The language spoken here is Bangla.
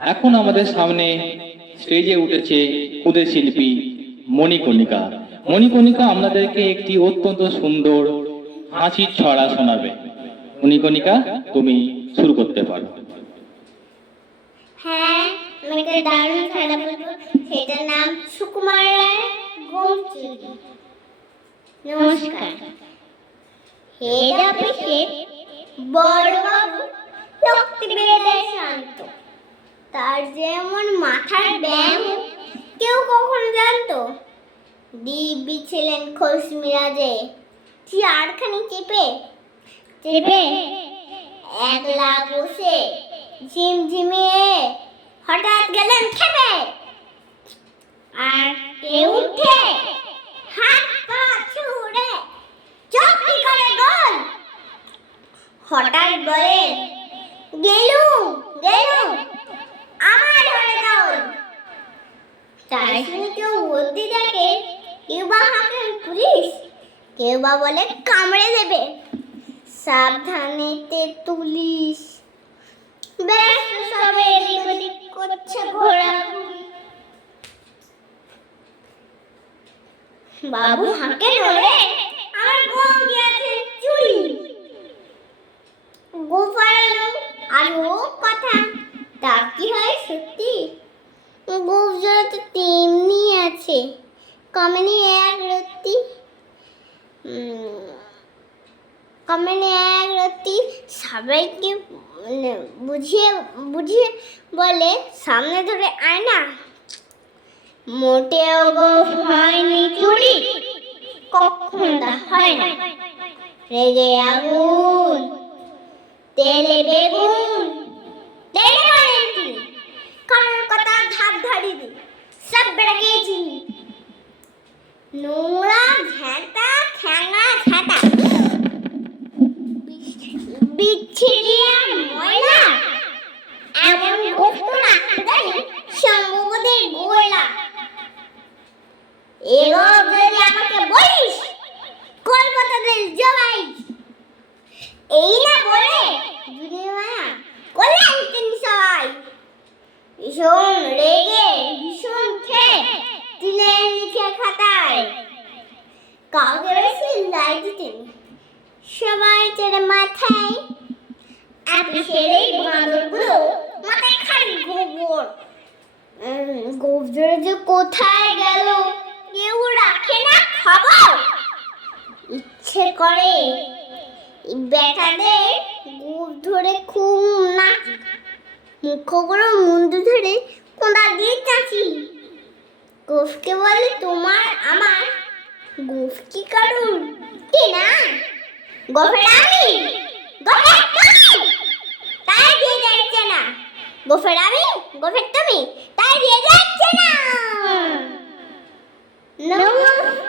এখন আমাদের সামনে স্টেজে উঠেছে ক্ষুদে শিল্পী মণিকণিকা। মণিকণিকা আমাদেরকে একটি অত্যন্ত সুন্দর হাসির ছড়া শোনাবে। মণিকণিকা, তুমি শুরু করতে পারো। হ্যাঁ, আমি একটা দারুণ ছড়া বলবো। সেটার নাম সুকুমার রায় গোমচিলি। নমস্কার। হেড অফিসে বড়বাবু লক্ষ্মী বেড়ে শান্ত, তার যেমন মাথার ব্যায়াম কেউ কখনো জানতো। দিব্যি ছিলেন খোশ মিরাজে, চেয়ারখানি চেপে চেপে একলা বসে ঝিমঝিমিয়ে হঠাৎ গেলেন খেপে। আর কেউ উঠে হাত পা ছুড়ে চক্কি করে গোল, হঠাৎ বলে গেলুম গেলুম আমার হয়ে দৌড়। তাই শুনে কেউ বলতে থাকে, কেউ বা হাঁকেন পুলিশ, কেউ বা বলে কামড়ে দেবে, সাবধানে তুলিস। ব্যস্ত সবে এদিক ওদিক করছে ঘোরাঘুরি। বাবু হাঁকে নড়ে আমার গম গিয়েছে চুরি। গোপালানো আরো কথা, তা কি হয় সত্যি? গোপ জোড়া তো তেমনি আছে, কমেনি এক রত্তি, কমেনি এক রত্তি। সবাইকে বুঝিয়ে বুঝিয়ে বলে সামনে ধরে আয়না, মোটেও গোপ হয়নি চুরি, কখন তা হয় না। রেগে আগুন তেলে বেগুন, তেলে মারেন তিনি, কারোর কথা ধার ধারিনি, সব বেড়াকে চিনি। নোংরা ঘ্যাঁটা খ্যাঙা ঘ্যাঁটা, বিচ্ছিরিয়া ময়লা, এমন গোপ্ত রাখতে জানি সম্ভবদের গোলা। এগো যদি আমাকে বলিস কলকাতাদের জবাই, এই না বলে দুনিয়া করলেন তিনি সবাই। ভীষণ রেগে ভীষণ খেয়ে দিলেন লিখে খাতায়, কাউকে বেশি লাই দিতেন সবাই চেড়ে মাথায়। অফিসের এই বাঁদরগুলো মাথায় খালি গোবর, গোবর যে কোথায় গেল কেউ রাখে না খবর। ইচ্ছে করে বেটাদের গোপ ধরে খুব নাচি, মুখগুলো মুন্ডু ধরে কোঁদা দিয়ে চাচি। গোফকে বলে তোমার আমার, গোফ কি কারণ কি না, গোফের আমি গোফের তুমি, তাই দিয়ে যাচ্ছে না। গোফের আমি গোফের তুমি, তাই দিয়ে যাচ্ছে না। নমস্কার।